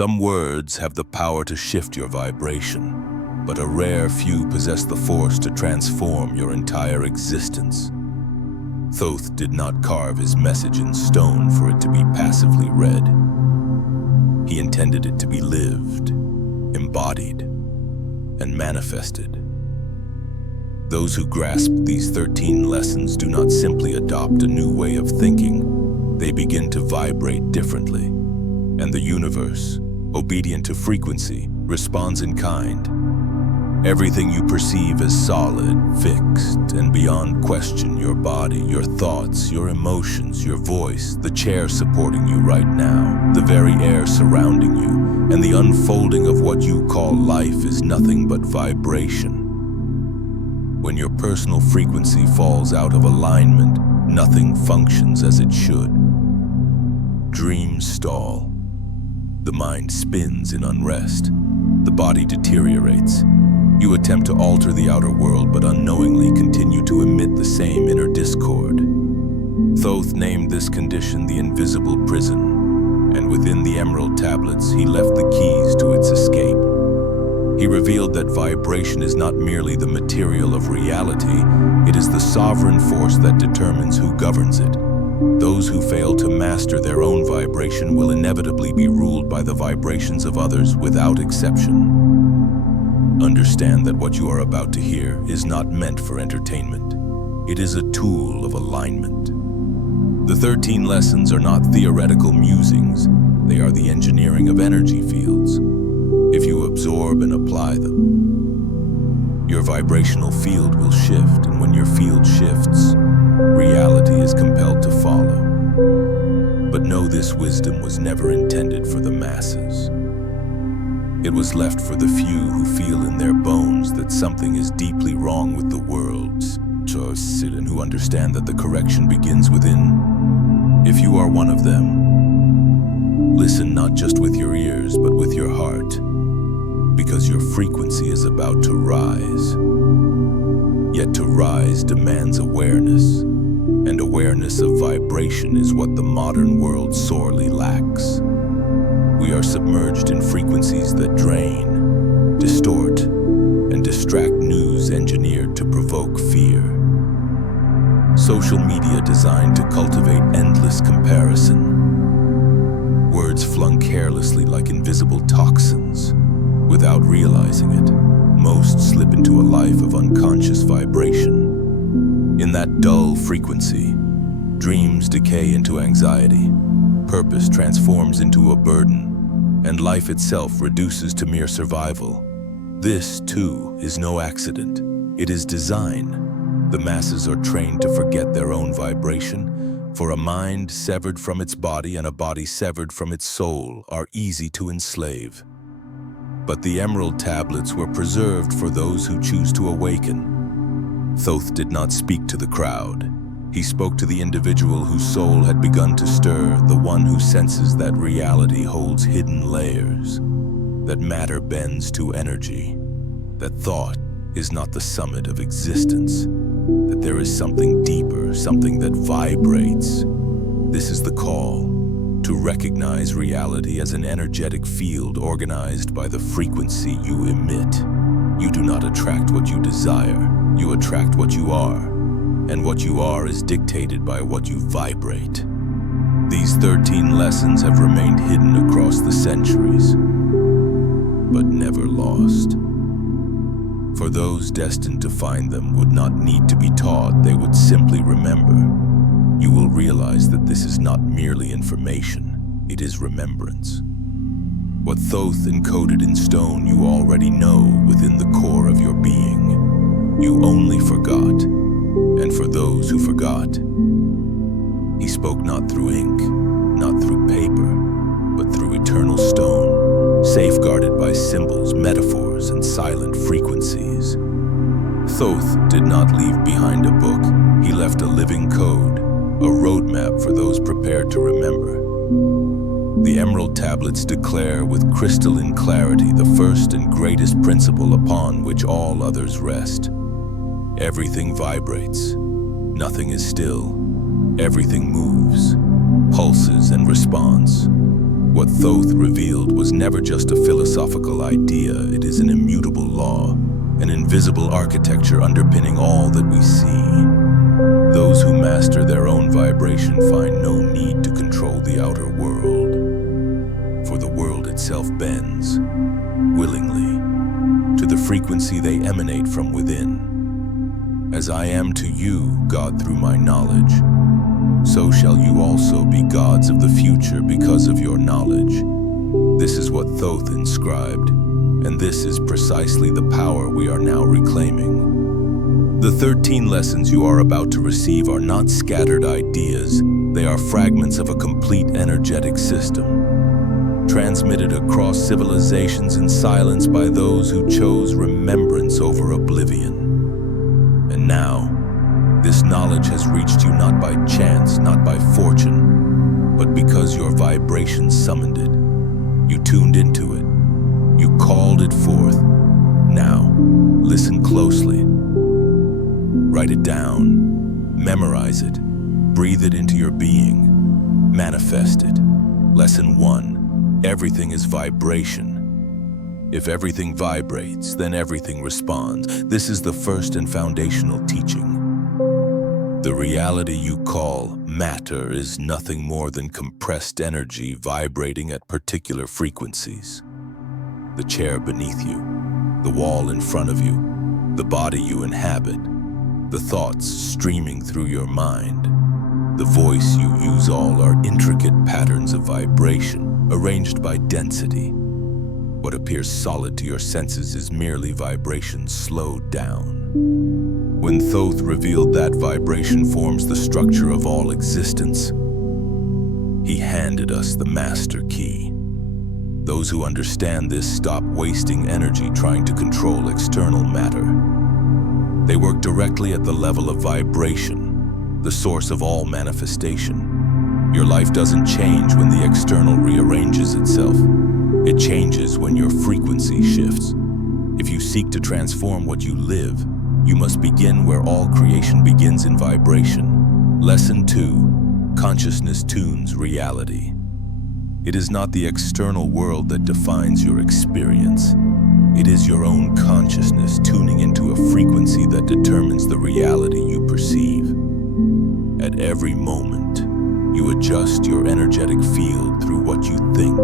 Some words have the power to shift your vibration, but a rare few possess the force to transform your entire existence. Thoth did not carve his message in stone for it to be passively read. He intended it to be lived, embodied, and manifested. Those who grasp these 13 lessons do not simply adopt a new way of thinking, they begin to vibrate differently. And the universe, obedient to frequency, responds in kind. Everything you perceive as solid, fixed, and beyond question, your body, your thoughts, your emotions, your voice, the chair supporting you right now, the very air surrounding you, and the unfolding of what you call life is nothing but vibration. When your personal frequency falls out of alignment, nothing functions as it should. Dreams stall. The mind spins in unrest. The body deteriorates. You attempt to alter the outer world, but unknowingly continue to emit the same inner discord. Thoth named this condition the invisible prison, and within the Emerald Tablets, he left the keys to its escape. He revealed that vibration is not merely the material of reality, it is the sovereign force that determines who governs it. Those who fail to master their own vibration will inevitably be ruled by the vibrations of others without exception. Understand that what you are about to hear is not meant for entertainment. It is a tool of alignment. The 13 lessons are not theoretical musings. They are the engineering of energy fields. If you absorb and apply them, your vibrational field will shift, and when your field shifts, reality is compelled to follow. But know this wisdom was never intended for the masses. It was left for the few who feel in their bones that something is deeply wrong with the world, and who understand that the correction begins within. If you are one of them, listen not just with your ears, but with your heart, because your frequency is about to rise. Yet to rise demands awareness, and awareness of vibration is what the modern world sorely lacks. We are submerged in frequencies that drain, distort, and distract news engineered to provoke fear. Social media designed to cultivate endless comparison. Words flung carelessly like invisible toxins. Without realizing it, most slip into a life of unconscious vibration. In that dull frequency, dreams decay into anxiety, purpose transforms into a burden, and life itself reduces to mere survival. This, too, is no accident. It is design. The masses are trained to forget their own vibration, for a mind severed from its body and a body severed from its soul are easy to enslave. But the Emerald Tablets were preserved for those who choose to awaken. Thoth did not speak to the crowd. He spoke to the individual whose soul had begun to stir, the one who senses that reality holds hidden layers, that matter bends to energy, that thought is not the summit of existence, that there is something deeper, something that vibrates. This is the call, to recognize reality as an energetic field organized by the frequency you emit. You do not attract what you desire, you attract what you are, and what you are is dictated by what you vibrate. These 13 lessons have remained hidden across the centuries, but never lost. For those destined to find them would not need to be taught, they would simply remember. You will realize that this is not merely information, it is remembrance. What Thoth encoded in stone you already know within the core of your being. You only forgot, and for those who forgot, he spoke not through ink, not through paper, but through eternal stone, safeguarded by symbols, metaphors, and silent frequencies. Thoth did not leave behind a book, he left a living code, a roadmap for those prepared to remember. The Emerald Tablets declare with crystalline clarity the first and greatest principle upon which all others rest. Everything vibrates, nothing is still, everything moves, pulses and responds. What Thoth revealed was never just a philosophical idea, it is an immutable law, an invisible architecture underpinning all that we see. Those who master their own vibration find no need to control the outer world, for the world itself bends, willingly, to the frequency they emanate from within. As I am to you, God, through my knowledge, so shall you also be gods of the future because of your knowledge. This is what Thoth inscribed, and this is precisely the power we are now reclaiming. The 13 lessons you are about to receive are not scattered ideas, they are fragments of a complete energetic system, transmitted across civilizations in silence by those who chose remembrance over oblivion. And now, this knowledge has reached you not by chance, not by fortune, but because your vibration summoned it. You tuned into it. You called it forth. Now, listen closely. Write it down. Memorize it. Breathe it into your being. Manifest it. Lesson 1. Everything is vibration. If everything vibrates, then everything responds. This is the first and foundational teaching. The reality you call matter is nothing more than compressed energy vibrating at particular frequencies. The chair beneath you, the wall in front of you, the body you inhabit, the thoughts streaming through your mind, the voice you use, all are intricate patterns of vibration arranged by density. What appears solid to your senses is merely vibration slowed down. When Thoth revealed that vibration forms the structure of all existence, he handed us the master key. Those who understand this stop wasting energy trying to control external matter. They work directly at the level of vibration, the source of all manifestation. Your life doesn't change when the external rearranges itself. It changes when your frequency shifts. If you seek to transform what you live, you must begin where all creation begins, in vibration. Lesson 2. Consciousness tunes reality. It is not the external world that defines your experience. It is your own consciousness tuning into a frequency that determines the reality you perceive. At every moment, you adjust your energetic field through what you think,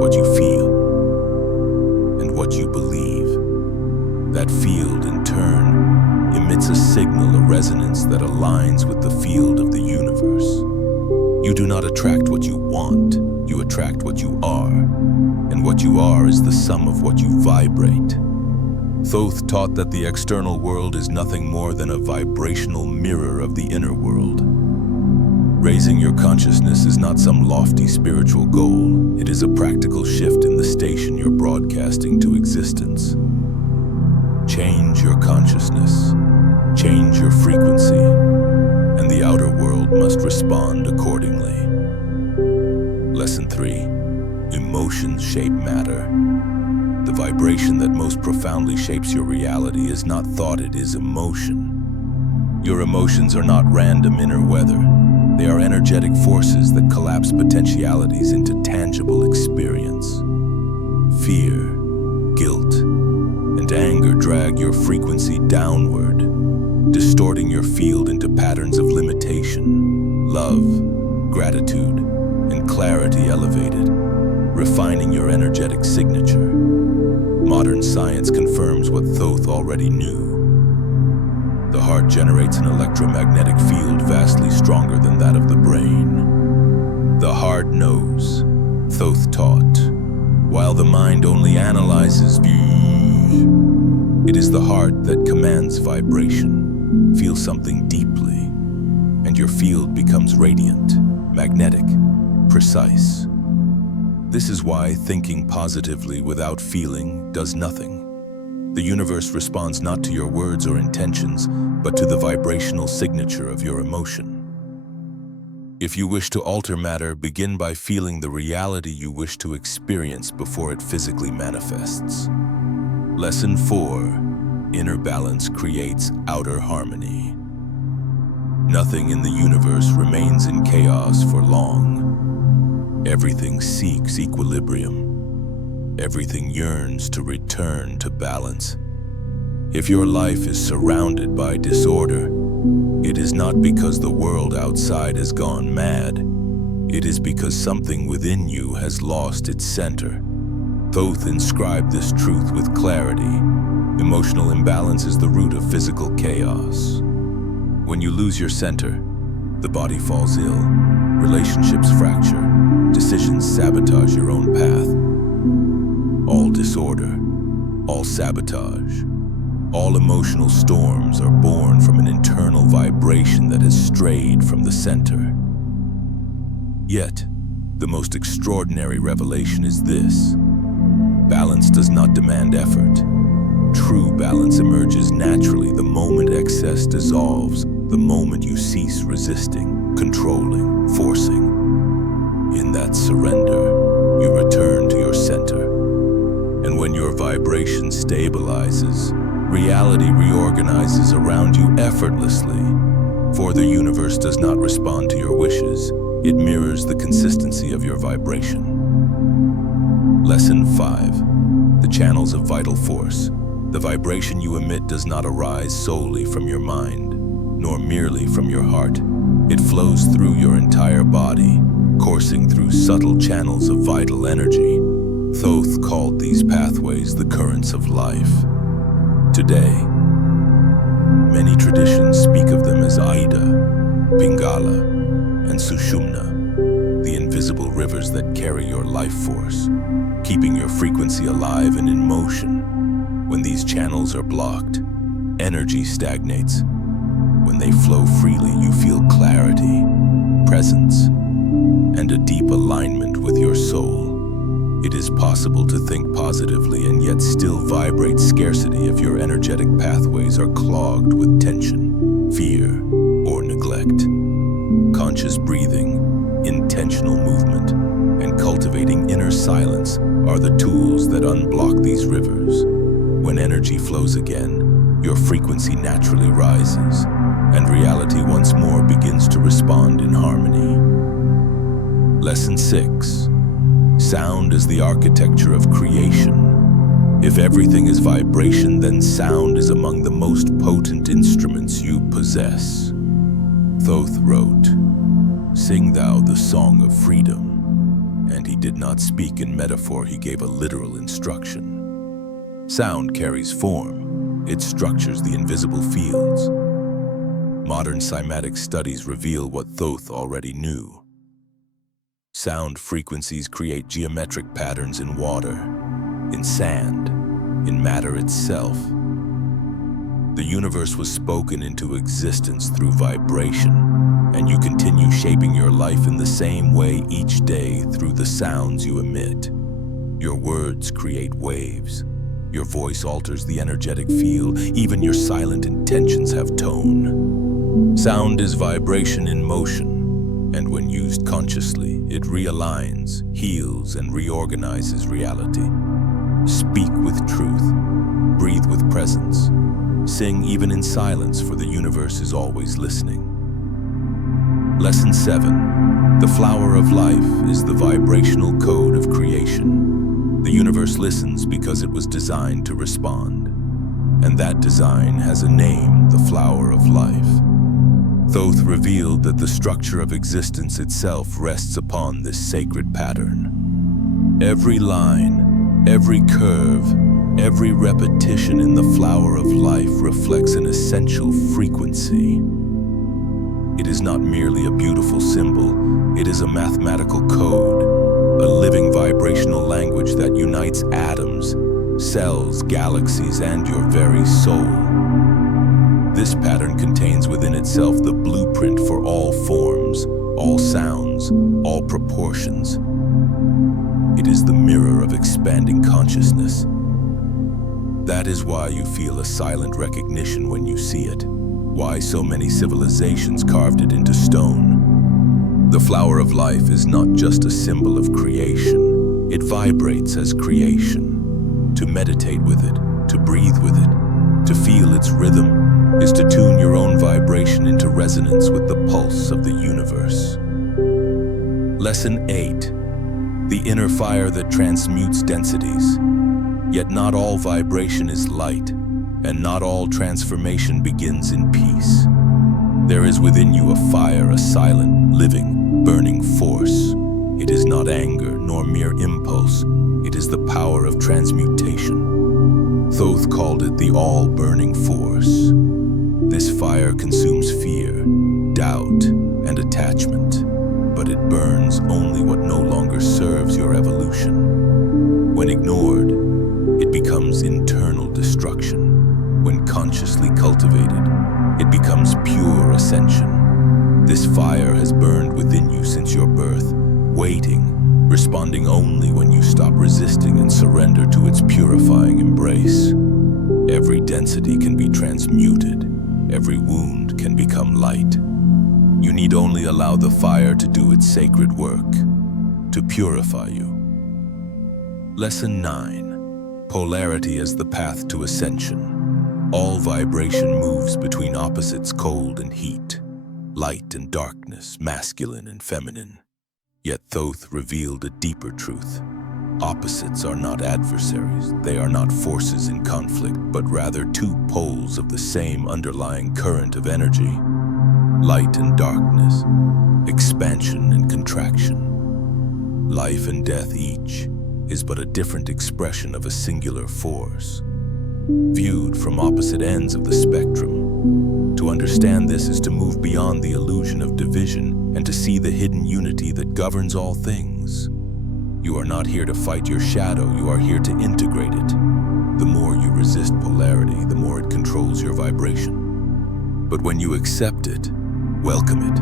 what you feel, and what you believe. That field, in turn, emits a signal, a resonance that aligns with the field of the universe. You do not attract what you want, you attract what you are, and what you are is the sum of what you vibrate. Thoth taught that the external world is nothing more than a vibrational mirror of the inner world. Raising your consciousness is not some lofty spiritual goal. It is a practical shift in the station you're broadcasting to existence. Change your consciousness, change your frequency, and the outer world must respond accordingly. Lesson 3. Emotions shape matter. The vibration that most profoundly shapes your reality is not thought, it is emotion. Your emotions are not random inner weather. They are energetic forces that collapse potentialities into tangible experience. Fear, guilt, and anger drag your frequency downward, distorting your field into patterns of limitation. Love, gratitude, and clarity elevated, refining your energetic signature. Modern science confirms what Thoth already knew. The heart generates an electromagnetic field vastly stronger than that of the brain. The heart knows, Thoth taught, while the mind only analyzes. It is the heart that commands vibration. Feel something deeply, and your field becomes radiant, magnetic, precise. This is why thinking positively without feeling does nothing. The universe responds not to your words or intentions, but to the vibrational signature of your emotion. If you wish to alter matter, begin by feeling the reality you wish to experience before it physically manifests. Lesson 4. Inner balance creates outer harmony. Nothing in the universe remains in chaos for long. Everything seeks equilibrium. Everything yearns to return to balance. If your life is surrounded by disorder, it is not because the world outside has gone mad. It is because something within you has lost its center. Thoth inscribed this truth with clarity. Emotional imbalance is the root of physical chaos. When you lose your center, the body falls ill, relationships fracture, decisions sabotage your own path. All disorder, all sabotage, all emotional storms are born from an internal vibration that has strayed from the center. Yet, the most extraordinary revelation is this: balance does not demand effort. True balance emerges naturally the moment excess dissolves, the moment you cease resisting, controlling, forcing. In that surrender, you return to your center. And when your vibration stabilizes, reality reorganizes around you effortlessly. For the universe does not respond to your wishes, it mirrors the consistency of your vibration. Lesson 5. The channels of vital force. The vibration you emit does not arise solely from your mind, nor merely from your heart. It flows through your entire body, coursing through subtle channels of vital energy. Thoth called these pathways the currents of life. Today, many traditions speak of them as Ida, Pingala, and Sushumna, the invisible rivers that carry your life force, keeping your frequency alive and in motion. When these channels are blocked, energy stagnates. When they flow freely, you feel clarity, presence, and a deep alignment with your soul. It is possible to think positively and yet still vibrate scarcity if your energetic pathways are clogged with tension, fear, or neglect. Conscious breathing, intentional movement, and cultivating inner silence are the tools that unblock these rivers. When energy flows again, your frequency naturally rises, and reality once more begins to respond in harmony. Lesson 6. Sound is the architecture of creation. If everything is vibration, then sound is among the most potent instruments you possess. Thoth wrote, "Sing thou the song of freedom," and he did not speak in metaphor, he gave a literal instruction. Sound carries form. It structures the invisible fields. Modern cymatic studies reveal what Thoth already knew. Sound frequencies create geometric patterns in water, in sand, in matter itself. The universe was spoken into existence through vibration, and you continue shaping your life in the same way each day through the sounds you emit. Your words create waves. Your voice alters the energetic field. Even your silent intentions have tone. Sound is vibration in motion. And when used consciously, it realigns, heals, and reorganizes reality. Speak with truth. Breathe with presence. Sing even in silence, for the universe is always listening. Lesson 7. The flower of life is the vibrational code of creation. The universe listens because it was designed to respond. And that design has a name, the flower of life. Thoth revealed that the structure of existence itself rests upon this sacred pattern. Every line, every curve, every repetition in the flower of life reflects an essential frequency. It is not merely a beautiful symbol, it is a mathematical code, a living vibrational language that unites atoms, cells, galaxies, and your very soul. This pattern contains within itself the blueprint for all forms, all sounds, all proportions. It is the mirror of expanding consciousness. That is why you feel a silent recognition when you see it, why so many civilizations carved it into stone. The flower of life is not just a symbol of creation, it vibrates as creation. To meditate with it, to breathe with it, to feel its rhythm, is to tune your own vibration into resonance with the pulse of the universe. Lesson 8. the inner fire that transmutes densities. Yet not all vibration is light, and not all transformation begins in peace. There is within you a fire, a silent, living, burning force. It is not anger, nor mere impulse. It is the power of transmutation. Thoth called it the all-burning force. This fire consumes fear, doubt, and attachment, but it burns only what no longer serves your evolution. When ignored, it becomes internal destruction. When consciously cultivated, it becomes pure ascension. This fire has burned within you since your birth, waiting, responding only when you stop resisting and surrender to its purifying embrace. Every density can be transmuted. Every wound can become light. You need only allow the fire to do its sacred work, to purify you. Lesson 9. Polarity as the path to ascension. All vibration moves between opposites, cold and heat, light and darkness, masculine and feminine. Yet Thoth revealed a deeper truth. Opposites are not adversaries. They are not forces in conflict, but rather two poles of the same underlying current of energy. Light and darkness, expansion and contraction. Life and death each is but a different expression of a singular force, viewed from opposite ends of the spectrum. To understand this is to move beyond the illusion of division and to see the hidden unity that governs all things. You are not here to fight your shadow, you are here to integrate it. The more you resist polarity, the more it controls your vibration. But when you accept it, welcome it,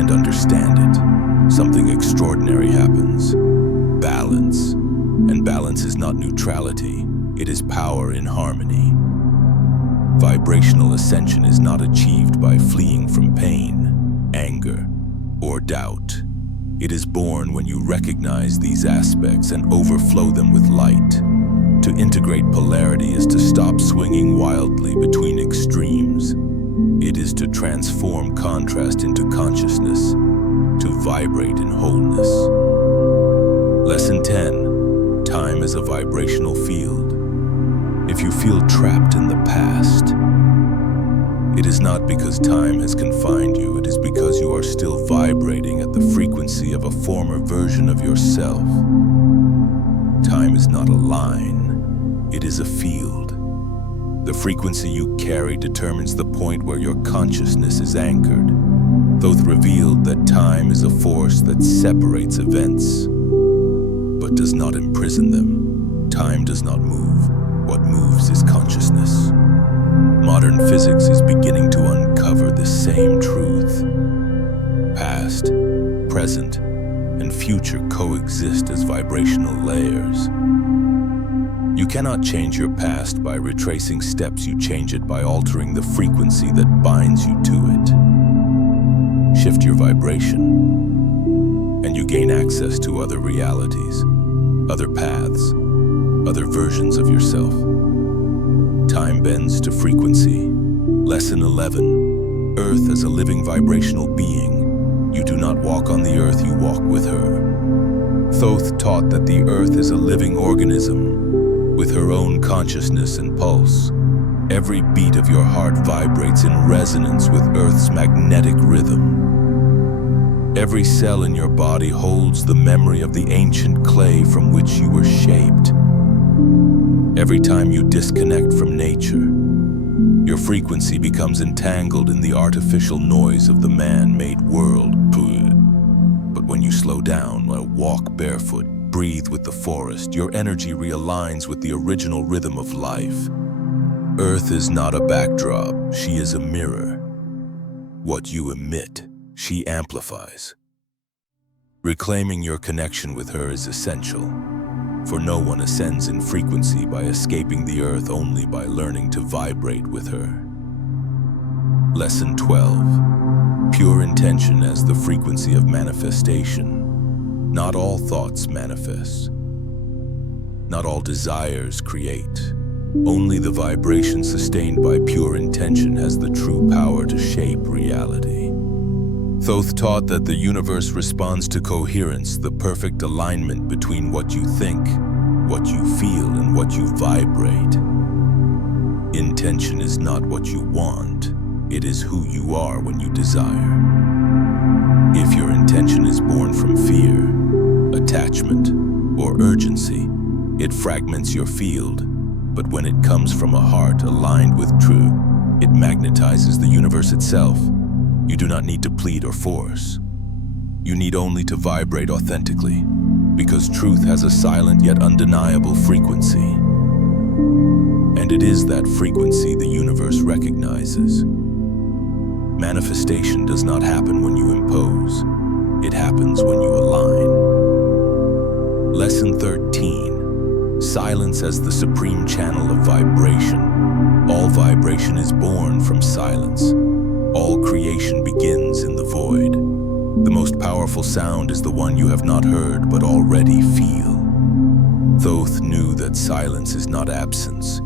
and understand it, something extraordinary happens. Balance. And balance is not neutrality, it is power in harmony. Vibrational ascension is not achieved by fleeing from pain, anger, or doubt. It is born when you recognize these aspects and overflow them with light. To integrate polarity is to stop swinging wildly between extremes. It is to transform contrast into consciousness, to vibrate in wholeness. Lesson 10. Time is a vibrational field. If you feel trapped in the past, it is not because time has confined you, it is because you are still vibrating at the frequency of a former version of yourself. Time is not a line, it is a field. The frequency you carry determines the point where your consciousness is anchored. Thoth revealed that time is a force that separates events, but does not imprison them. Time does not move. What moves is consciousness. Modern physics is beginning to uncover the same truth. Past, present, and future coexist as vibrational layers. You cannot change your past by retracing steps, you change it by altering the frequency that binds you to it. Shift your vibration, and you gain access to other realities, other paths, other versions of yourself. Time bends to frequency. Lesson 11. Earth as a living vibrational being. You do not walk on the earth, you walk with her. Thoth taught that the earth is a living organism with her own consciousness and pulse. Every beat of your heart vibrates in resonance with Earth's magnetic rhythm. Every cell in your body holds the memory of the ancient clay from which you were shaped. Every time you disconnect from nature, your frequency becomes entangled in the artificial noise of the man-made world. But when you slow down, walk barefoot, breathe with the forest, your energy realigns with the original rhythm of life. Earth is not a backdrop, she is a mirror. What you emit, she amplifies. Reclaiming your connection with her is essential, for no one ascends in frequency by escaping the earth, only by learning to vibrate with her. Lesson 12. Pure intention as the frequency of manifestation. Not all thoughts manifest. Not all desires create. Only the vibration sustained by pure intention has the true power to shape reality. Thoth taught that the universe responds to coherence, the perfect alignment between what you think, what you feel, and what you vibrate. Intention is not what you want, it is who you are when you desire. If your intention is born from fear, attachment, or urgency, it fragments your field. But when it comes from a heart aligned with truth, it magnetizes the universe itself. You do not need to plead or force. You need only to vibrate authentically, because truth has a silent yet undeniable frequency. And it is that frequency the universe recognizes. Manifestation does not happen when you impose. It happens when you align. Lesson 13. Silence as the supreme channel of vibration. All vibration is born from silence. All creation begins in the void. The most powerful sound is the one you have not heard but already feel. Thoth knew that silence is not absence,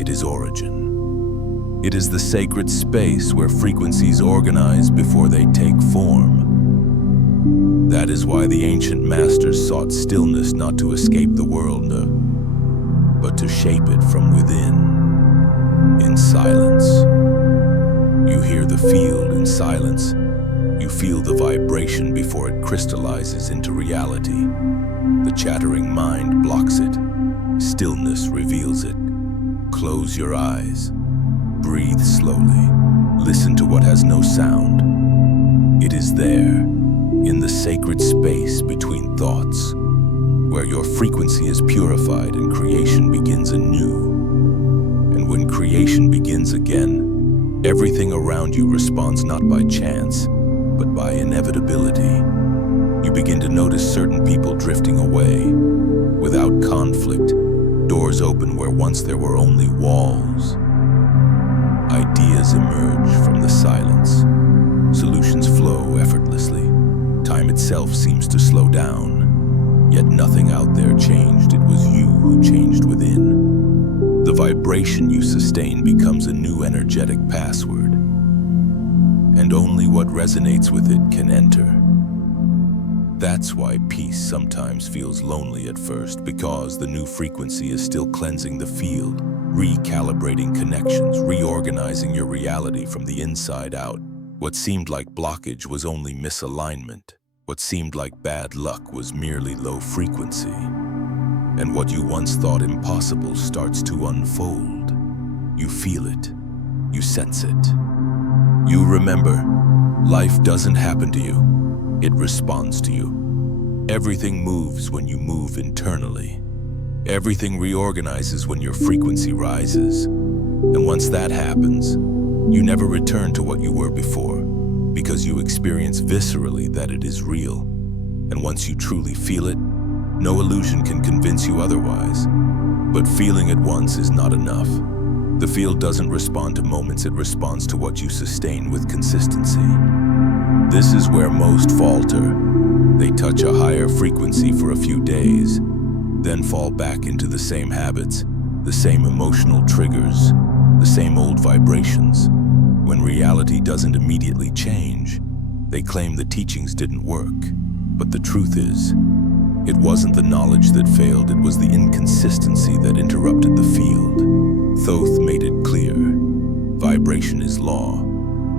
it is origin. It is the sacred space where frequencies organize before they take form. That is why the ancient masters sought stillness, not to escape the world, but to shape it from within. In silence, you hear the field. In silence, you feel the vibration before it crystallizes into reality. The chattering mind blocks it. Stillness reveals it. Close your eyes. Breathe slowly. Listen to what has no sound. It is there, in the sacred space between thoughts, where your frequency is purified and creation begins anew. And when creation begins again, everything around you responds not by chance, but by inevitability. You begin to notice certain people drifting away. Without conflict, doors open where once there were only walls. Ideas emerge from the silence. Solutions flow effortlessly. Time itself seems to slow down. Yet nothing out there changed. It was you who changed within. The vibration you sustain becomes a new energetic password. And only what resonates with it can enter. That's why peace sometimes feels lonely at first, because the new frequency is still cleansing the field, recalibrating connections, reorganizing your reality from the inside out. What seemed like blockage was only misalignment. What seemed like bad luck was merely low frequency. And what you once thought impossible starts to unfold. You feel it. You sense it. You remember, life doesn't happen to you. It responds to you. Everything moves when you move internally. Everything reorganizes when your frequency rises. And once that happens, you never return to what you were before, because you experience viscerally that it is real. And once you truly feel it, no illusion can convince you otherwise. But feeling it once is not enough. The field doesn't respond to moments, it responds to what you sustain with consistency. This is where most falter. They touch a higher frequency for a few days, then fall back into the same habits, the same emotional triggers, the same old vibrations. When reality doesn't immediately change, they claim the teachings didn't work. But the truth is, it wasn't the knowledge that failed, it was the inconsistency that interrupted the field. Thoth made it clear, vibration is law,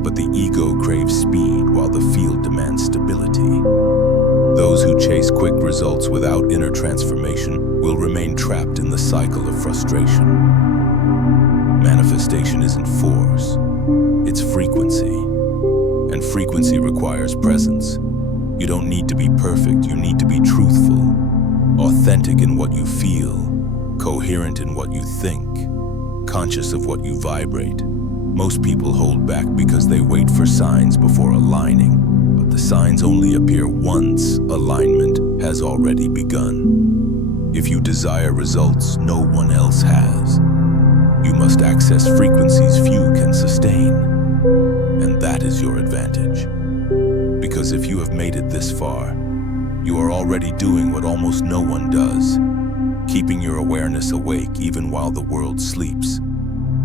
but the ego craves speed while the field demands stability. Those who chase quick results without inner transformation will remain trapped in the cycle of frustration. Manifestation isn't force, it's frequency. And frequency requires presence. You don't need to be perfect, you need to be truthful, authentic in what you feel, coherent in what you think, conscious of what you vibrate. Most people hold back because they wait for signs before aligning, but the signs only appear once alignment has already begun. If you desire results no one else has, you must access frequencies few can sustain, and that is your advantage. Because if you have made it this far, you are already doing what almost no one does, keeping your awareness awake even while the world sleeps.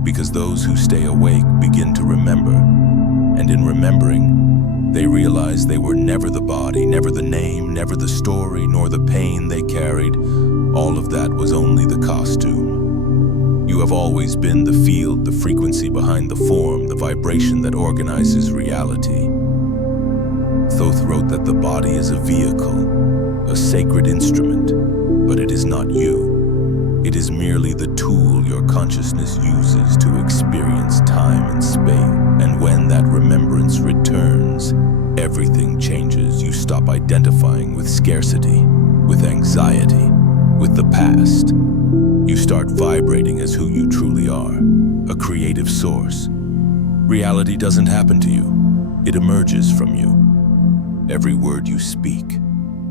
Because those who stay awake begin to remember, and in remembering, They realized they were never the body, never the name, never the story, nor the pain they carried. All of that was only the costume. You have always been the field, the frequency behind the form, the vibration that organizes reality. Thoth wrote that the body is a vehicle, a sacred instrument, but it is not you. It is merely the tool your consciousness uses to experience time and space. And when that remembrance returns, everything changes. You stop identifying with scarcity, with anxiety, with the past. You start vibrating as who you truly are, a creative source. Reality doesn't happen to you. It emerges from you. Every word you speak,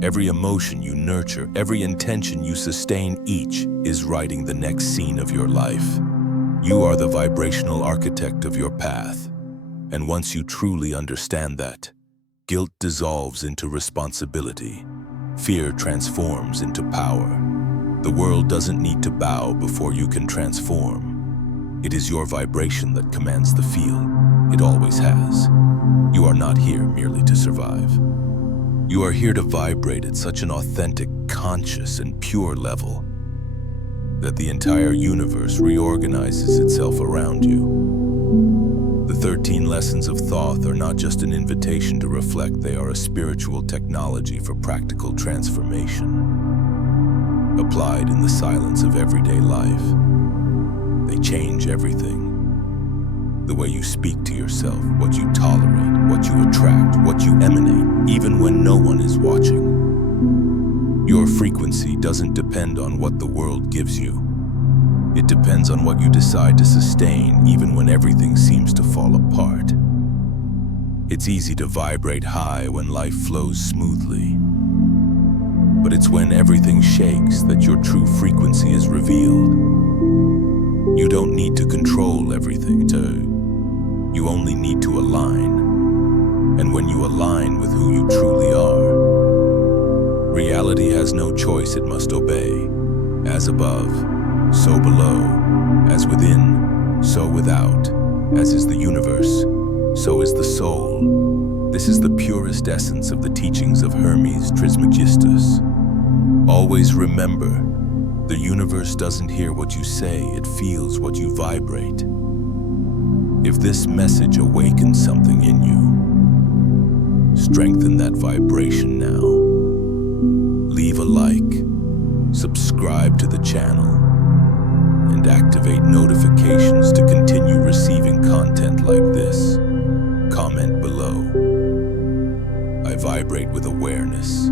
every emotion you nurture, every intention you sustain, each is writing the next scene of your life. You are the vibrational architect of your path. And once you truly understand that, guilt dissolves into responsibility. Fear transforms into power. The world doesn't need to bow before you can transform. It is your vibration that commands the field. It always has. You are not here merely to survive. You are here to vibrate at such an authentic, conscious, and pure level that the entire universe reorganizes itself around you. The 13 lessons of Thoth are not just an invitation to reflect, they are a spiritual technology for practical transformation. Applied in the silence of everyday life, they change everything. The way you speak to yourself, what you tolerate, what you attract, what you emanate, even when no one is watching. Your frequency doesn't depend on what the world gives you. It depends on what you decide to sustain, even when everything seems to fall apart. It's easy to vibrate high when life flows smoothly. But it's when everything shakes that your true frequency is revealed. You don't need to control everything. You only need to align. And when you align with who you truly are, reality has no choice, it must obey. As above, so below. As within, so without. As is the universe, so is the soul. This is the purest essence of the teachings of Hermes Trismegistus. Always remember, the universe doesn't hear what you say, it feels what you vibrate. If this message awakens something in you, strengthen that vibration now. Leave a like, subscribe to the channel, and activate notifications to continue receiving content like this. Comment below. I vibrate with awareness.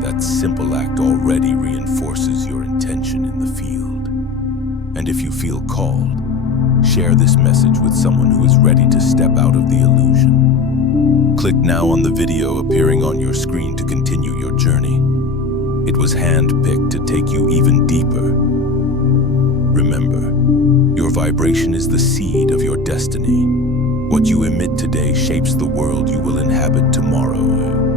That simple act already reinforces your intention in the field. And if you feel called, share this message with someone who is ready to step out of the illusion. Click now on the video appearing on your screen to continue your journey. It was hand-picked to take you even deeper. Remember, your vibration is the seed of your destiny. What you emit today shapes the world you will inhabit tomorrow.